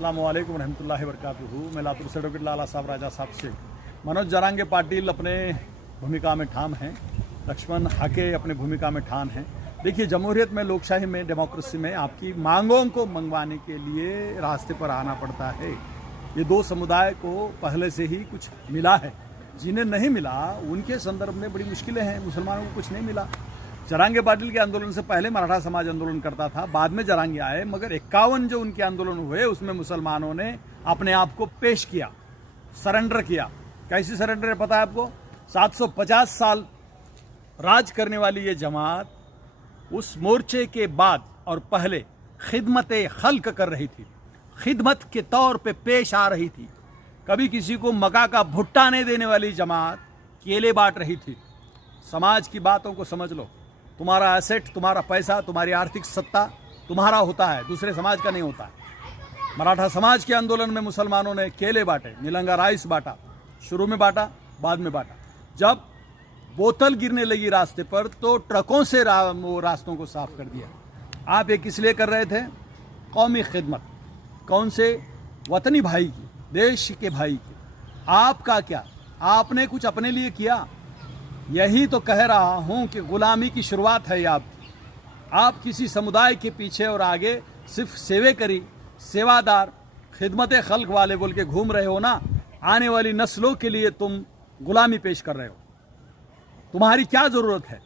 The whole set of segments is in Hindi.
अस्सलामु अलैकुम रहमतुल्लाहि वबरकातुहू। मैं लातूर से एडवोकेट लाला साहब राजा साहब से मनोज जरांगे पाटिल अपने भूमिका में ठाम हैं, लक्ष्मण हाके अपने भूमिका में ठाम हैं। देखिए, जमहूरियत में, लोकशाही में, डेमोक्रेसी में आपकी मांगों को मंगवाने के लिए रास्ते पर आना पड़ता है। ये दो समुदाय को पहले से ही कुछ मिला है, जिन्हें नहीं मिला उनके संदर्भ में बड़ी मुश्किलें हैं। मुसलमानों को कुछ नहीं मिला। जरांगे पाटिल के आंदोलन से पहले मराठा समाज आंदोलन करता था, बाद में जरांगे आए, मगर 51 जो उनके आंदोलन हुए उसमें मुसलमानों ने अपने आप को पेश किया, सरेंडर किया। कैसी सरेंडर है पता है आपको? 750 साल राज करने वाली ये जमात उस मोर्चे के बाद और पहले खिदमत खल्क कर रही थी, खिदमत के तौर पे पेश आ रही थी। कभी किसी को मका का भुट्टा नहीं देने वाली जमात केले बांट रही थी। समाज की बातों को समझ लो। तुम्हारा एसेट, तुम्हारा पैसा, तुम्हारी आर्थिक सत्ता तुम्हारा होता है, दूसरे समाज का नहीं होता है। मराठा समाज के आंदोलन में मुसलमानों ने केले बांटे, नीलंगा राइस बांटा, शुरू में बांटा, बाद में बांटा। जब बोतल गिरने लगी रास्ते पर तो ट्रकों से वो रास्तों को साफ कर दिया। आप ये किस लिए कर रहे थे? कौमी खिदमत। कौन से? वतनी भाई की, देश के भाई की। आपका क्या? आपने कुछ अपने लिए किया? यही तो कह रहा हूं कि गुलामी की शुरुआत है आपकी। आप किसी समुदाय के पीछे और आगे सिर्फ सेवेकरी, सेवादार, खिदमत खल्क वाले बोल के घूम रहे हो ना। आने वाली नस्लों के लिए तुम गुलामी पेश कर रहे हो। तुम्हारी क्या जरूरत है?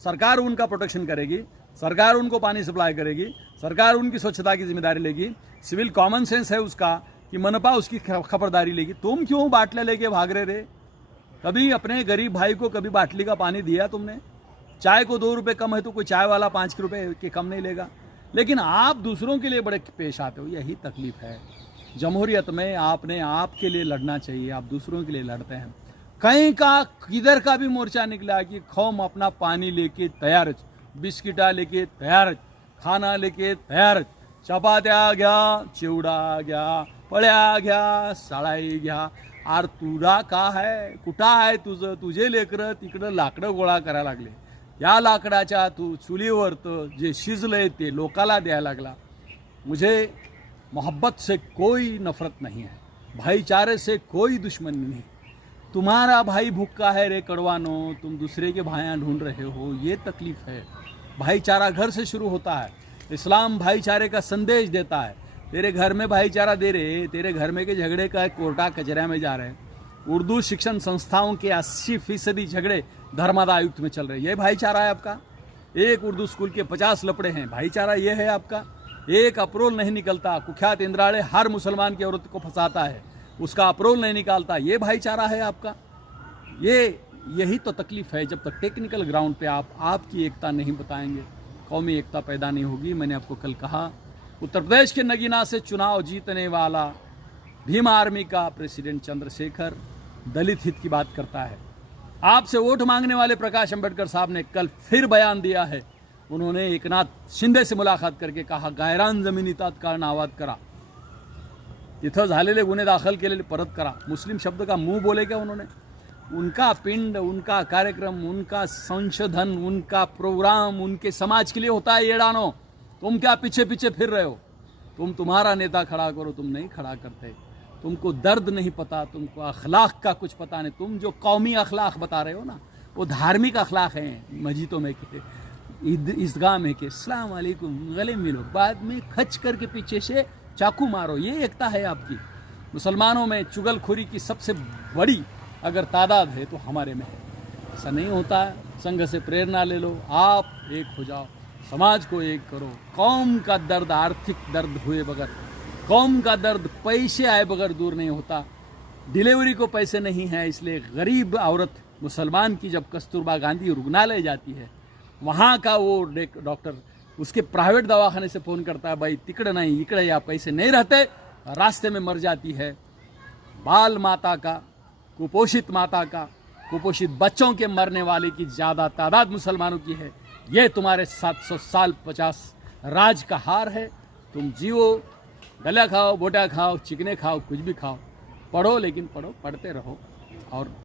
सरकार उनका प्रोटेक्शन करेगी, सरकार उनको पानी सप्लाई करेगी, सरकार उनकी स्वच्छता की जिम्मेदारी लेगी, सिविल कॉमन सेंस है उसका कि मनपा उसकी खबरदारी लेगी। तुम क्यों बाटले लेके भाग रहे रे? कभी अपने गरीब भाई को कभी बाटली का पानी दिया तुमने? चाय को 2 रुपये कम है तो कोई चाय वाला 5 रुपये के कम नहीं लेगा। लेकिन आप दूसरों के लिए बड़े पेश आते हो। यही तकलीफ है। जमहूरियत में आपने आपके लिए लड़ना चाहिए, आप दूसरों के लिए लड़ते हैं। कहीं का किधर का भी मोर्चा निकला कि कौम अपना पानी लेके तैयार, बिस्किटा लेके तैयार, खाना लेके तैयार, चपात्या घ्या, चिवडा घ्या, पळ्या घ्या, साळाई घ्या। आर तुला का है? कुठं आहे तुझं? तुझे लेकरं तिकडं लाकडं गोळा करायला लागले। या लाकडाच्या तू चुलीवर जे शिजलंय ते लोकाला द्यायला लागला। मुझे मोहब्बत से कोई नफरत नहीं है, भाईचारे से कोई दुश्मनी नहीं। तुम्हारा भाई भूखा है रे कड़वानो, तुम दूसरे के भाइयाँ ढूंढ रहे हो, ये तकलीफ है। भाईचारा घर से शुरू होता है। इस्लाम भाईचारे का संदेश देता है। तेरे घर में भाईचारा दे रहे, तेरे घर में के झगड़े का कोर्टा कचरा में जा रहे हैं। उर्दू शिक्षण संस्थाओं के 80% झगड़े धर्मादा आयुक्त में चल रहे हैं। ये भाईचारा है आपका? एक उर्दू स्कूल के 50 लपड़े हैं, भाईचारा ये है आपका? एक अप्रोल नहीं निकलता, कुख्यात इंद्राड़े हर मुसलमान की औरत को फंसाता है, उसका अप्रोल नहीं निकालता, ये भाईचारा है आपका? यही तो तकलीफ है। जब तक टेक्निकल ग्राउंड पे आप आपकी एकता नहीं बताएंगे, कौमी एकता पैदा नहीं होगी। मैंने आपको कल कहा, उत्तर प्रदेश के नगीना से चुनाव जीतने वाला भीम आर्मी का प्रेसिडेंट चंद्रशेखर दलित हित की बात करता है। आपसे वोट मांगने वाले प्रकाश अंबेडकर साहब ने कल फिर बयान दिया है। उन्होंने एकनाथ शिंदे से मुलाकात करके कहा, गायरान जमिनी तात्काळ नावाद करा, तिथं झालेले गुन्हे दाखल केलेले परत करा। मुस्लिम शब्द का मुंह बोले क्या उन्होंने? उनका पिंड, उनका कार्यक्रम, उनका संशोधन, उनका प्रोग्राम उनके समाज के लिए होता है। येड़ानो, तुम क्या पीछे पीछे फिर रहे हो? तुम्हारा नेता खड़ा करो, तुम नहीं खड़ा करते। तुमको दर्द नहीं पता, तुमको अखलाक का कुछ पता नहीं। तुम जो कौमी अखलाक बता रहे हो ना, वो धार्मिक अखलाक हैं। मस्जिदों में के, ईदगाह में के अस्सलाम वालेकुम, गले मिलो, बाद में खच करके पीछे से चाकू मारो। ये एकता है आपकी? मुसलमानों में चुगलखोरी की सबसे बड़ी अगर तादाद है तो हमारे में है। ऐसा नहीं होता है। संघ से प्रेरणा ले लो, आप एक हो जाओ, समाज को एक करो। कौम का दर्द आर्थिक दर्द हुए बगैर, कौम का दर्द पैसे आए बगैर दूर नहीं होता। डिलीवरी को पैसे नहीं है, इसलिए गरीब औरत मुसलमान की जब कस्तूरबा गांधी रुग्णालय जाती है, वहाँ का वो डॉक्टर उसके प्राइवेट दवाखाने से फ़ोन करता है, भाई तिकड़े नहीं इकड़े या पैसे नहीं रहते, रास्ते में मर जाती है। बाल माता का, कुपोषित माता का, कुपोषित बच्चों के मरने वाले की ज़्यादा तादाद मुसलमानों की है। ये तुम्हारे 700 साल 50 राज का हार है। तुम जियो, दलिया खाओ, बोटा खाओ, चिकने खाओ, कुछ भी खाओ, पढ़ो, लेकिन पढ़ो, पढ़ते रहो। और